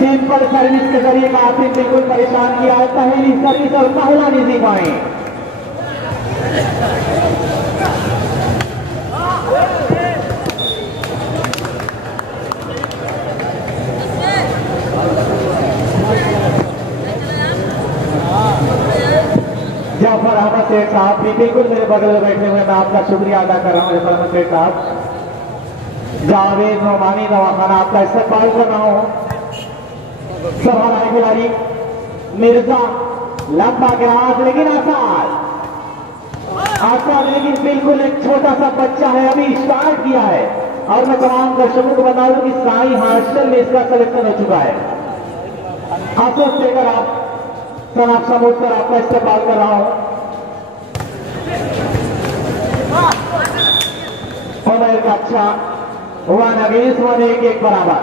Simple service के जरिए कासिम बिल्कुल परेशान किया है। पहली सर्विस और पहला निजी पॉइंट। जाफर अहमद शेख साहब भी बिल्कुल मेरे बगल में बैठे हुए, मैं आपका शुक्रिया अदा कर रहा हूँ। जाफर अहमद शेख साहब, जावेद नोमानी दवाखाना आपका इस्तेमाल कर रहा हूँ। सब हमारे खिलाड़ी मिर्जा लंबा गिराज लेकिन आसान लेकिन बिल्कुल एक छोटा सा बच्चा है, अभी स्टार्ट किया है। और मैं तमाम दर्शकों को बता दूं कि साई हॉस्टल में इसका सिलेक्शन हो चुका है। आशीष देकर आप सनाब समूह पर आपका इस्तेमाल कर रहा हूं। उमर का अच्छा 1 अगेंस्ट 1, 1-1 बराबर।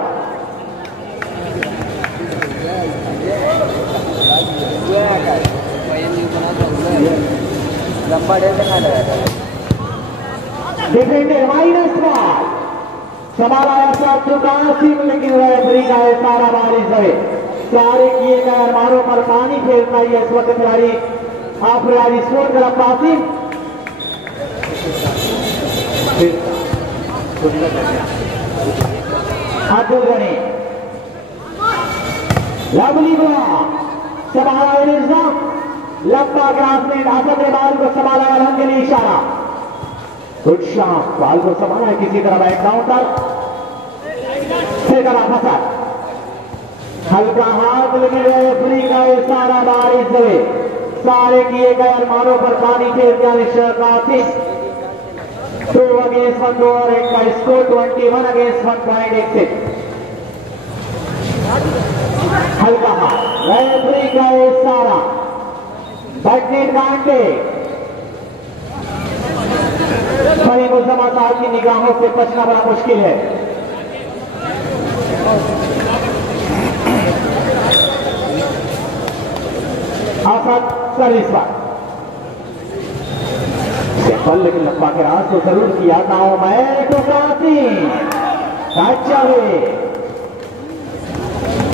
डिफेंडर -1 सवाल आया साथ कासिम, लेकिन रेफरी का है सारा बारिश है। सारे किए गए अरमानों पर पानी फेरना ही इस वक्त खिलाड़ी आप स्कोर कर कासिम अब्दुल गनी लवली सवाल मिर्जा लंबा ग्रासमेंट असद ने बाल को संभाला, रन के लिए इशारा। गुड शॉट, बाल को संभाला है किसी तरह बैक काउंटर से करा फंसा, हल्का हाथ लेकिन रेफरी का इशारा बारिश से सारे किए गए अरमानों पर पानी फेर दिया मिस्टर कासिम। 2 अगेंस्ट 1 और एक का स्कोर 21 अगेंस्ट 1.86। हल्का हाथ रेफरी का इशारा बैटनेट कांटे फरीम उज़्ज़मा साहब की निगाहों से बचना बड़ा मुश्किल है। आफत सर्विस पर सिंपल लेकिन लंबा के राज तो जरूर किया था मैं तो कासिम अच्छा है,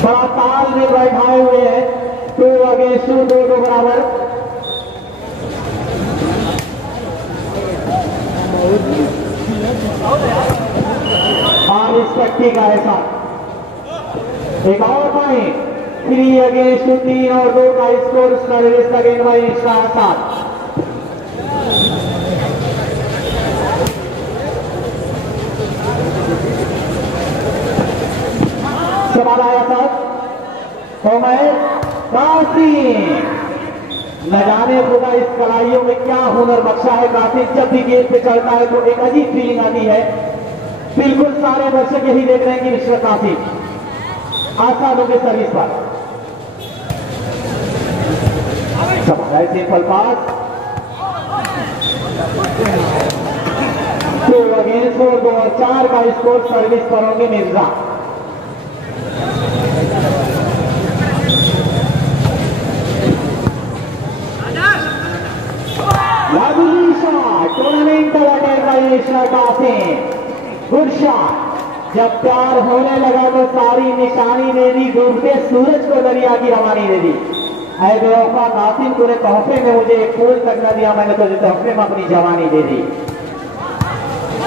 बड़ा ताल में बैठाए हुए हैं। 2 अगेंस्ट 2 बराबर। और इस पट्टी का ऐसा एक और पॉइंट 3 अगेंस्ट 3 और 2 का score service again by Ishraq साहब। सवाल आया था उमर कासिम, न जाने होगा इस कलाइयों में क्या हुनर बख्शा है कासिम। जब भी गेट पे चलता है तो एक अजीब फीलिंग आती है। बिल्कुल सारे दर्शक यही देख रहे हैं कि मिस्टर कासिम आसान होंगे सर्विस पर। सिंपल पास 2 अगेंस्ट 4 2 और 4 का स्कोर सर्विस पर होंगे मिर्जा। Tournament good shot. जब प्यार होने लगा तो सारी निशानी दे दी, डूबते सूरज को दरिया की रवानी दे दी। ऐ बेवफा कासिम, तूने तोहफे में मुझे एक फूल तक न दिया, मैंने तुझे तोहफे में अपनी जवानी दे दी।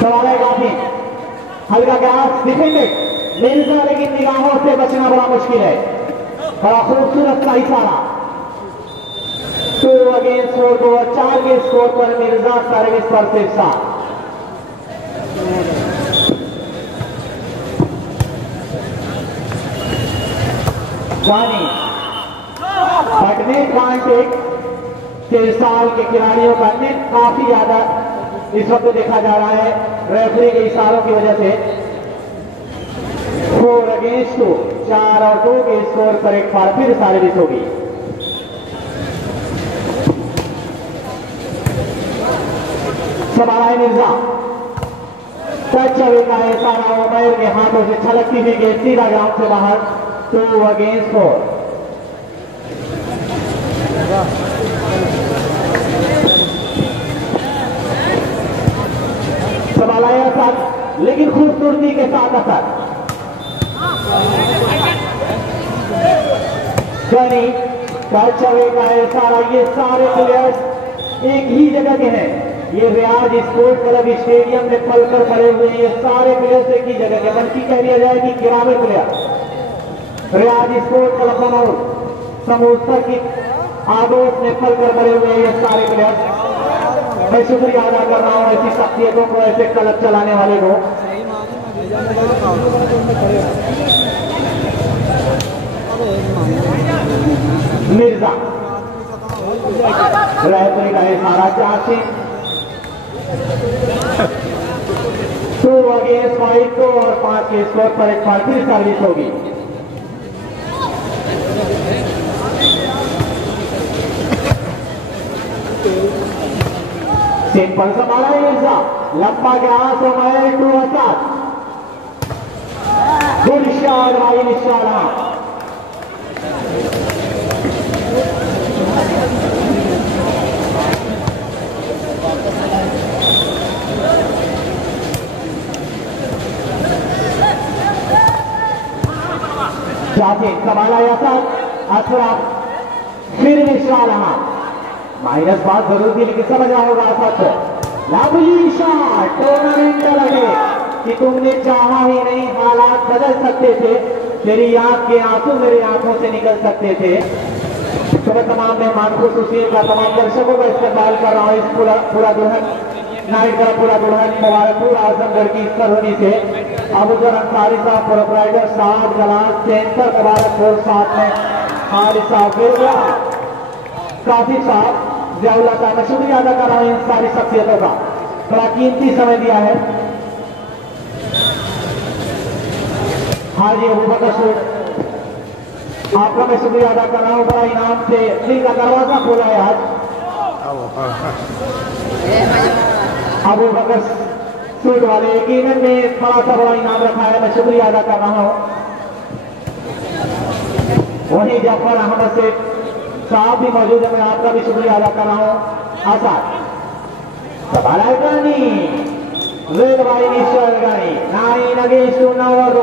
सवाल है कासिम, हल्का ग्रास डिफेंडेड मिर्जा, लेकिन निगाहों से बचना बड़ा मुश्किल है। बड़ा खूबसूरत का इशारा। 2 अगेंस्ट 4 2 और 4 के स्कोर पर मिर्जा सर्विस पर से 7। नेट कांटेक्ट 6 साल के खिलाड़ियों का नेट काफी ज्यादा इस वक्त देखा जा रहा है रेफरी के इशारों की वजह से। 4 अगेंस्ट 2, 4 और 2 के स्कोर पर एक बार फिर सर्विस होगी। सवाल मिर्जा टच अवे का इशारा उमर के हाथों से छलकती हुई गेंद सीधा ग्राउंड से बाहर। 2 अगेंस्ट 4। लेकिन खूबसूरती के साथ असर। गनी चवे का सारा, ये सारे प्लेयर्स एक ही जगह के हैं। ये रियाज स्पोर्ट क्लब स्टेडियम में पलकर पड़े हुए हैं। ये सारे प्लेयर्स एक ही जगह के, बल्कि कह दिया जाए कि ग्रामीण प्लेयर रियाज स्पोर्ट क्लब समोसा की आदोश में पलकर पड़े हुए हैं। ये सारे प्लेयर्स, मैं शुक्रिया अदा कर रहा हूँ ऐसी शख्सियतों को, ऐसे क्लब चलाने वाले को। मिर्जा रायपुरी का है सारा 4 से 2 अगेंस्ट 5 को और 5 के स्कोर पर एक बार फिर सर्विस होगी। सिंपल संभाला है मिर्जा, लंबा ग्रास और मैं 2 7 गुड शॉट भाई निशाना। संभाला जाता अशरफ, फिर विशाल माइनस बात जरूर थी लेकिन समझा होगा सच। लाभली शॉट टूर्नामेंट लगे कि तुमने चाहा ही नहीं, हालात बदल सकते थे, तेरी आंख के आंसू मेरी आंखों से निकल सकते थे। तो मैं तमाम मेहमान खुशूसियत का, तमाम दर्शकों का इस्तेमाल कर रहा हूँ इस पूरा दुल्हन नाइट का पूरा दुल्हन मुबारकपुर आजमगढ़ की सरहदी से अबूजर अंसारी साहब प्रोपराइटर साहब गलास सेंटर मुबारकपुर, साथ में हारिस साहब काफी साहब जियाउल्लाह साहब, मैं शुक्रिया अदा कर रहा हूँ इन सारी शख्सियतों का, बड़ा कीमती समय दिया है। हाजी अबूबकर सूद आपका मैं शुक्रिया अदा कर रहा हूँ, बड़ा इनाम से दिल का दरवाजा खोला है आज। अबूबकर सूद वाले एक इवेंट में बड़ा सा बड़ा इनाम रखा है, मैं शुक्रिया अदा कर रहा हूँ। वहीं जफर अहमद से साहब भी मौजूद है, मैं आपका भी शुक्रिया अदा कर रहा हूँ। आसाद रेड भाई निश्चय गानी 9 अगेंस्ट 9 और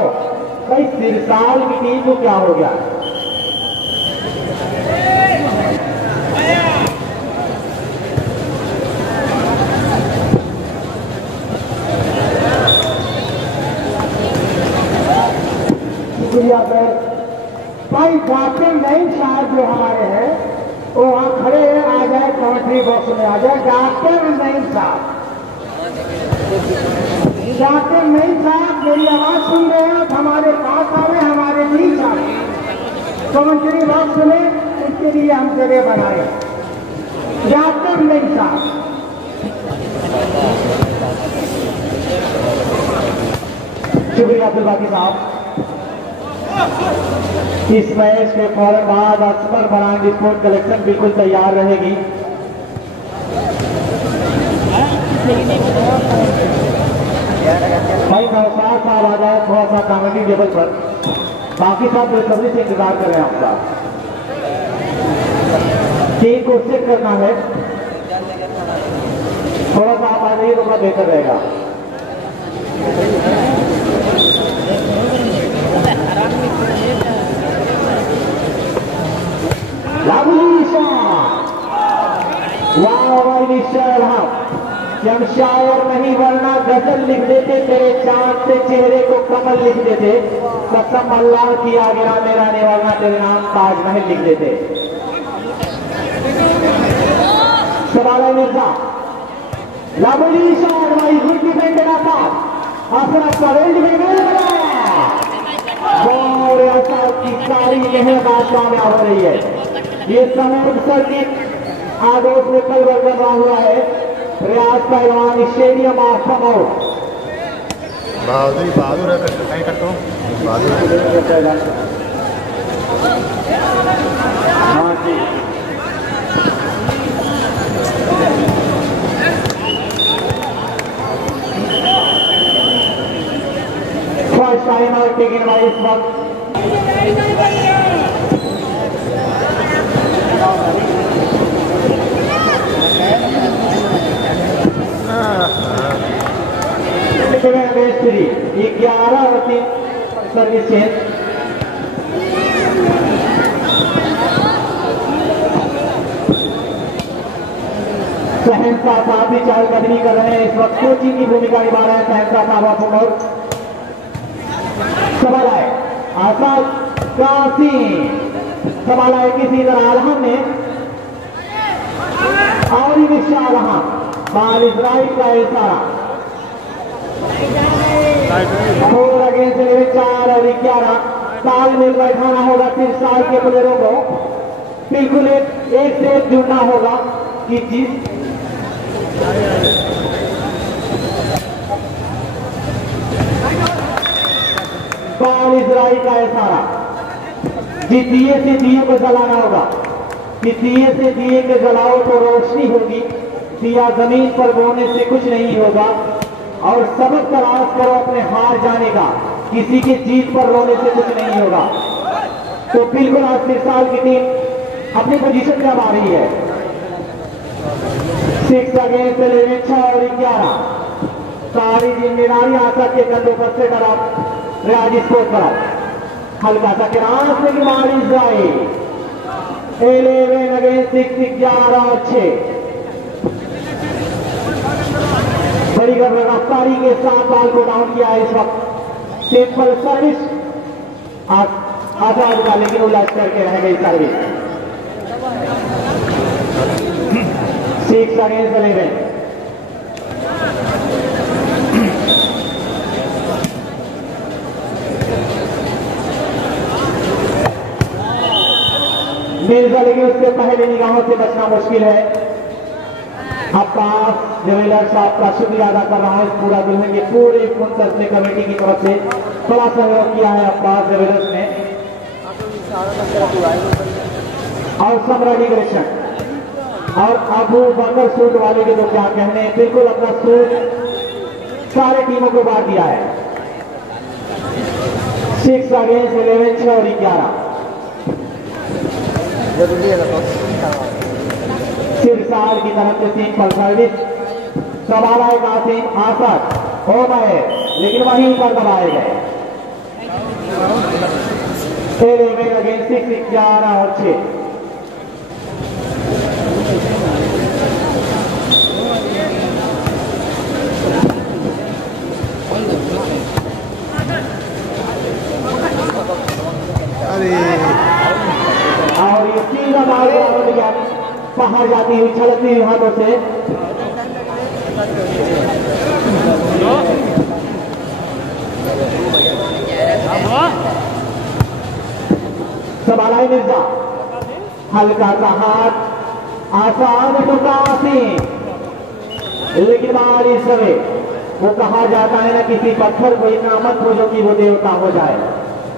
भाई सिरसाल की टीम को क्या हो गया? शुक्रिया सर भाई। जाकिर नईम साहब जो हमारे हैं वो वहां खड़े हैं, आ जाए कमेंट्री बॉक्स में आ जाए। जाकिर नईम साहब, जाकिर नईम साहब मेरी आवाज सुन रहे हैं, हमारे पास आवे, हमारे बीच आवे, कमेंट्री बॉक्स में उनके लिए हम जगह बनाए। जाकिर नईम साहब, शुक्रिया अब्दुल बाकी साहब। इस मैच के फौरन बाद असफर बरांग स्पोर्ट कलेक्शन बिल्कुल तैयार रहेगी। भाई नौसाद साहब आ जाए थोड़ा सा कॉमेडी टेबल पर, बाकी साहब बेसब्री से इंतजार कर रहे हैं आपका। टीम को चेक करना है, थोड़ा सा आप आ जाइए तो बड़ा बेहतर रहेगा। हम शायर नहीं वरना गजल लिख देते, तेरे चांद से चेहरे को कमल लिख देते, कसम अल्लाह की आ गया मेरा ने वरना तेरे नाम ताजमहल लिख देते। सवाल मिर्जा लवली शॉट भाई, गुड डिफेंडर आता अपना करेंट में गोल बनाया और ऐसा की सारी मेहनत कामयाब हो रही है। ये समुद्र की आदोश में कल वर्ग बना हुआ है रियाज पहलवान स्टेडियम ऑफ समौर। बहादुर है कहीं करता हूँ बहादुर। First time out taken by इस वक्त अगेंस्ट 3, 11 और 3 सर्विस चेंज। शहनशाह साहब भी चहलकदमी कर रहे हैं, इस वक्त कोचिंग की भूमिका निभा रहे हैं शहनशाह साहब और सवाल आए आसाद कासिम, सवाल आए किसी तरह आलम ने और बाल इजराइल का इशारा 4 अगेंस्ट 4 और 11 तालमेल बैठाना होगा 3 साल के प्लेयरों को, बिल्कुल एक से एक जुड़ना होगा कि चीज बाल इजराइल का इशारा जी दिए से दिए को जलाना होगा कि दिए से दिए के जलाओ तो रोशनी होगी, दिया जमीन पर बोने से कुछ नहीं होगा। और सबक तलाश करो अपने हार जाने का, किसी की जीत पर रोने से कुछ नहीं होगा। तो बिल्कुल आज 3 साल की टीम अपनी पोजीशन में अब आ रही है। 6 अगेंस्ट 11, 6 और 11 सारी जिम्मेदारी आशा के कंधों पर से करा रियाज स्पोर्ट पर हल्का सा किरास में मारी जाए 11 अगेंस्ट 6, 11 और 6 बड़ी रफ्तारी के साथ बॉल को डाउन किया है इस वक्त। सिंपल सर्विस आजाद का, लेकिन उलट करके रह गई सर्विस। 6 अगेंस्ट 11 मिर्जा, लेकिन उसके पहले निगाहों से बचना मुश्किल है। अब्बास ज्वेलर्स साहब का शुक्रिया अदा कर रहा हूं, इस पूरा दुल्हन के पूरे मुंतजम कमेटी की तरफ से बड़ा सहयोग किया है अब्बास ज्वेलर्स ने। और समरा डिग्रेशन और अबू बकर सूट वाले के तो क्या कहने, बिल्कुल अपना सूट सारे टीमों को बांट दिया है। 6 अगेंस्ट 11, 6 और 11 सिरसार की तरफ से सिंपल सर्विस। सवाल आए कासिम आसद हो गए, लेकिन वहीं पर दबाए गए। 11 अगेंस्ट 6, 11 और 6 और ये सीधा बाल बाहर जाती हुई छलकती हुई हाथों से सवाल मिर्जा हल्का सा हाथ आसान तो काफी, लेकिन बारिश समय वो कहा जाता है ना, किसी पत्थर को इतना मत खोजो कि वो देवता हो जाए,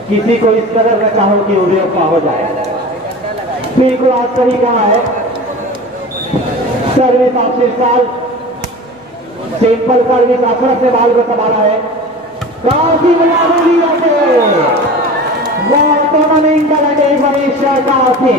किसी को इस कदर न चाहो कि वो देवता हो जाए। बिल्कुल आज सही कहा है। सर्विस ऑफ साल सिंपल सर्विस अफरत से बाल को संभाला है काफी टूर्नामेंट का लगे मनीषा काफी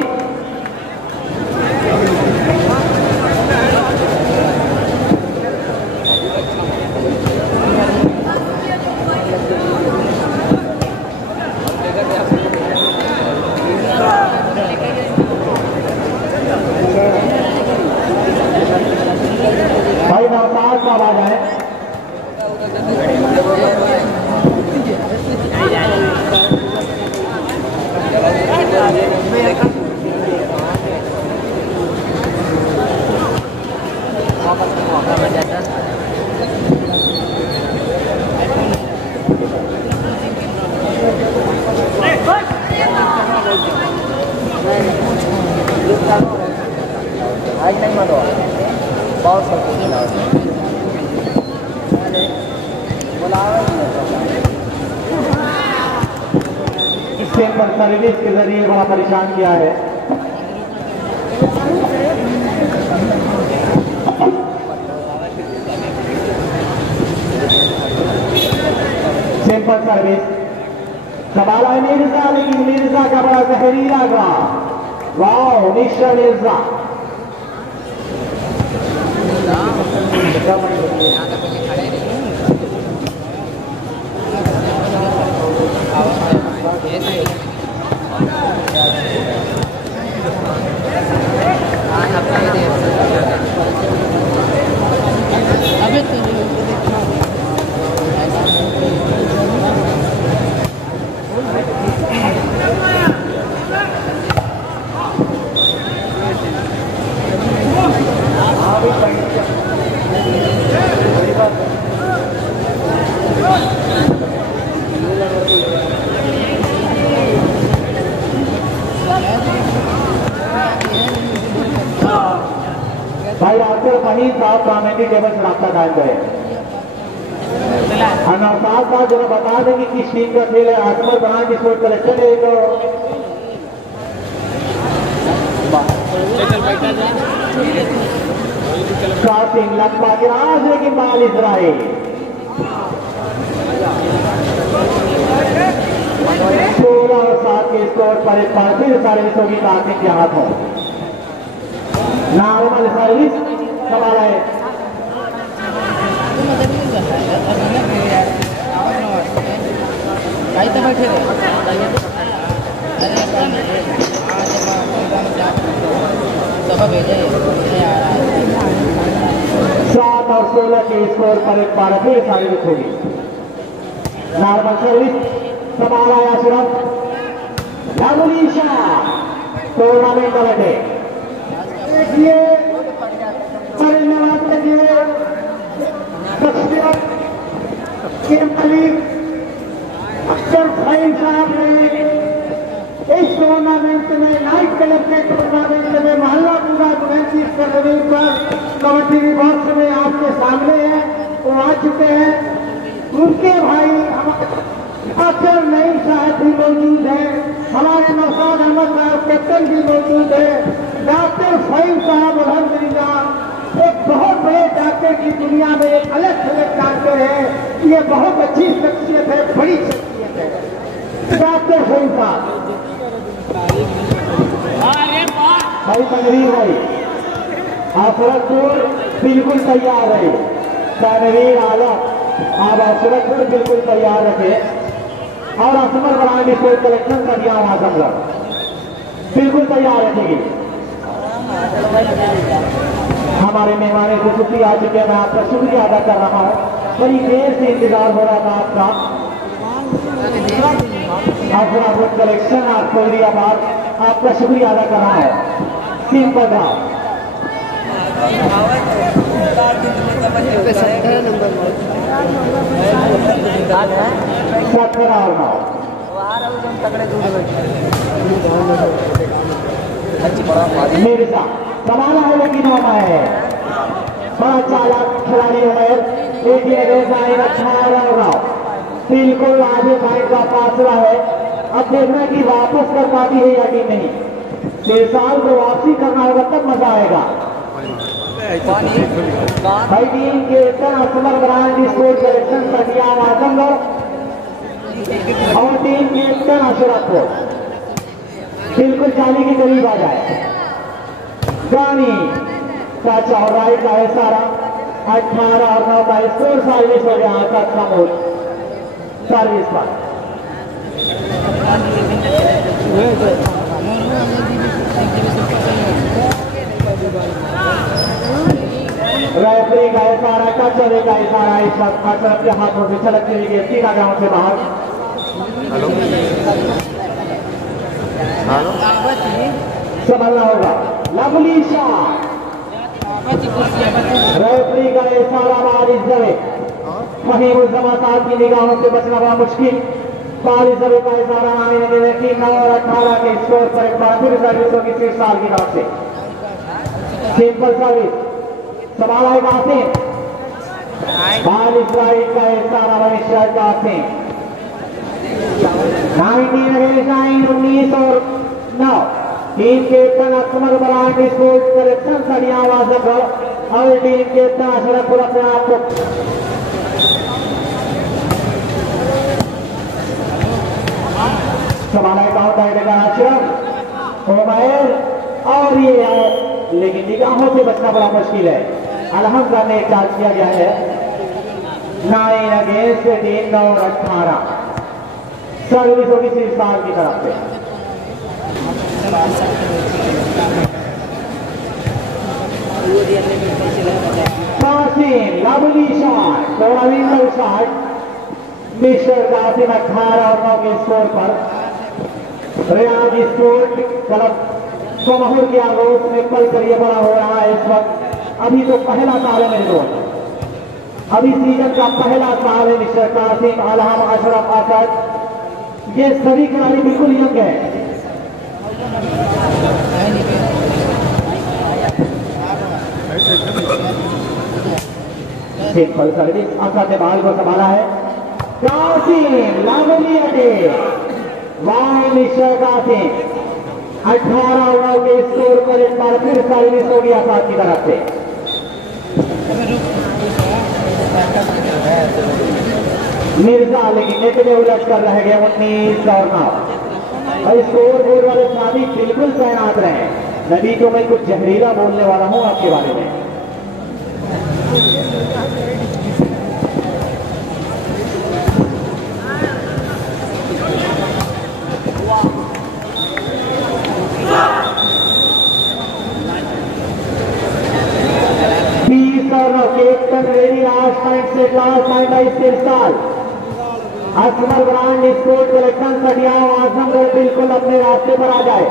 भाई नवताज का आवाज है। आज नहीं मानो बहुत सब कुछ सिंपल सर्विस के जरिए बड़ा परेशान किया है। सिंपल सर्विस सवाल है मिर्जा, लेकिन मिर्जा का बड़ा जहरीला गा वाह निशा मिर्जा भाई डॉक्टर फहीम साहब कॉमेडी टेबल से रब्ता कायम करें। साथ साथ जरा बता दें कि किस टीम का खेल है। आसमर ब्रांड स्पोर्ट कलेक्शन है तो कासिम लंबा गिराज लेकिन बाल इजराइल 16 और 7 के स्कोर पर एक बार फिर सर्विस होगी कासिम के हाथों। नॉर्मल सर्विस सवाल है। सात और 16 के स्कोर पर एक बार फिर सर्विस होगी। नॉर्मल सर्विस सवाल आया सिर्फ लवलीशा टूर्नामेंट का बैठे अख्तर फहीम साहब ने इस टूर्नामेंट में नाइट क्लब के टूर्नामेंट में मोहल्ला पूरा 29 फरवरी पर कबड्डी बॉक्स में आपके सामने है वो आ चुके हैं। उनके भाई अख्तर नईम साहब भी मौजूद है, हमारे नौशाद अहमद साहब कैप्टन भी मौजूद है। डॉक्टर फहीम साहब अल्हम्दुलिल्लाह एक बहुत बड़े डॉक्टर की दुनिया में एक अलग थलग डॉक्टर है। ये बहुत अच्छी शख्सियत है, बड़ी शख्सियत है डॉक्टर फहीम साहब। भाई तनवीर भाई अफरतपुर बिल्कुल तैयार है। तनवीर आलम आप अफरतपुर बिल्कुल तैयार रखे और असमर ब्रांड स्पोर्ट कलेक्शन का दिया वहां सब बिल्कुल तैयार रखेगी। हमारे मेहमान खुशूसी आ चुके हैं, मैं आपका शुक्रिया अदा कर रहा हूँ। बड़ी देर से इंतजार हो रहा था आपका। अफरापुर कलेक्शन आपको आभार आपका शुक्रिया अदा कर रहा हूँ। सिंपल राव 17 और 9 मिर्जा समाना है लेकिन होना है। बड़ा चालाक खिलाड़ी है। बिल्कुल आगे फाइट का फासला है। अब देखना कि वापस कर पाती है या कि नहीं। 6 साल को वापसी करना होगा तब मजा आएगा। भाई टीम के असमर ब्रांड स्पोर्ट कलेक्शन सटियाम आजमगढ़ और टीम के अशरफपुर बिल्कुल 40 के करीब आ जाए। गानी का चौराई का है सारा 18 और 9 का स्कोर सर्विस हो गया। तक समूह सर्विस पर रेफरी का इशारा कचरे का इशारा इस वक्त अशरफ के हाथों से छलकते हुए सीधा ग्राउंड से बाहर। संभलना होगा। लवली शॉट रेफरी का इशारा बारिश जवे फहीमुज्जमा साहब की निगाहों से बचना बड़ा मुश्किल। बारिश जवे का इशारा आने लगे कि 9 और 18 के स्कोर पर एक बार फिर सर्विस होगी 6 साल की तरफ से। सिंपल सर्विस सवाल आएगा आसिम बारिश राइट का इशारा भविष्य का आसिम 19 और 9 टीम कैप्टन असमर ब्रांड स्पोर्ट कलेक्शन सड़िया वाजब और टीम कैप्टन अशरफपुर अपने आप को सवाल आएगा अशरफ उमैर और ये है लेकिन निगाहों से बचना बड़ा मुश्किल है। अलहमदा ने चार्ज किया गया है 9 अगेंस्ट 3 9 और 18 सर्विस होगी 6 साल की तरफ से। Qasim lovely shot tournament shot mister Qasim 18 और 9 के स्कोर पर रियाज स्पोर्ट क्लब सोमहुर के आगोश में पल कर ये बड़ा हो रहा है इस वक्त। अभी तो पहला साल है मेरे दोस्त अभी सीजन का पहला साल है मिस्टर कासिम अलहम अशरफ आसद। ये सभी खिलाड़ी बिल्कुल यंग है। सिंपल सर्विस असद ने बाल को संभाला है। कासिम लावली अटे वाह मिस्टर कासिम 18 ओवर के स्कोर पर एक बार फिर सर्विस हो गया साथ की तरफ से। मिर्जा लेकिन नेट में उलट कर रह गए 19 और 9 और स्कोर बोर्ड वाले साथी बिल्कुल तैनात रहे। नबी तो मैं कुछ जहरीला बोलने वाला हूं आपके बारे में। कैप्टन रेडी लास्ट पॉइंट से क्लास पॉइंट है इस साल असमर ब्रांड स्पोर्ट कलेक्शन सटियाओ आजमगढ़ बिल्कुल अपने रास्ते पर आ जाए,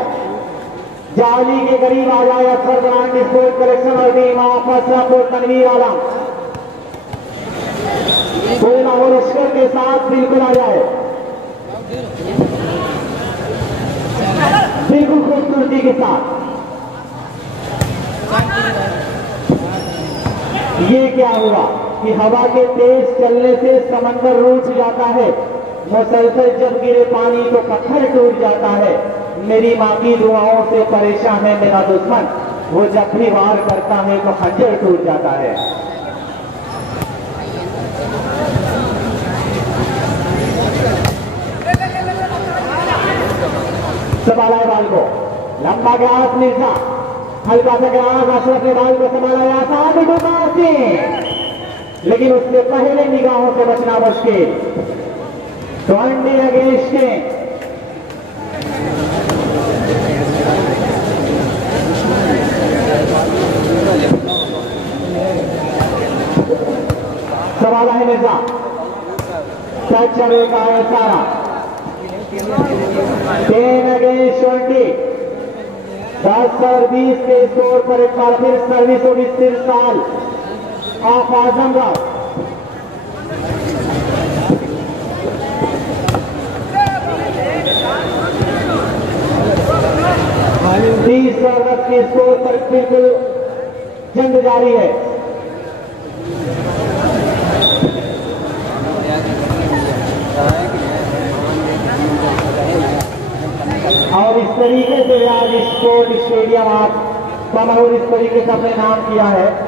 जाली के करीब आ जाए। असमर ब्रांड स्पोर्ट कलेक्शन और टीम ऑफ असरापुर तनवीर आलम पूरे माहौल के साथ बिल्कुल आ जाए, बिल्कुल खूबसूरती के साथ। ये क्या हुआ कि हवा के तेज चलने से समंदर रूठ जाता है, मुसलसल जब गिरे पानी तो पत्थर टूट जाता है। मेरी माँ की दुआओं से परेशान है मेरा दुश्मन, वो जब भी वार करता है तो खंजर टूट जाता है। संभाला है बाल को, लंबा ग्रास मिर्जा, हल्का सा ग्रास अशरफ ने बाल को संभाला आसान डुबा से, लेकिन उससे पहले निगाहों से बचना मुश्किल। 20 अगेंस्ट के संभाला है मिर्जा, टच का है सारा। 10 अगेंस्ट 20, 10 और 20 के स्कोर पर एक बार फिर सर्विस होगी साल ऑफ आजमगढ़। तीस और 10 के स्कोर पर बिल्कुल जंग जारी है। और इस तरीके से आज स्पोर्ट स्टेडियम आप इस तरीके से अपने नाम किया है।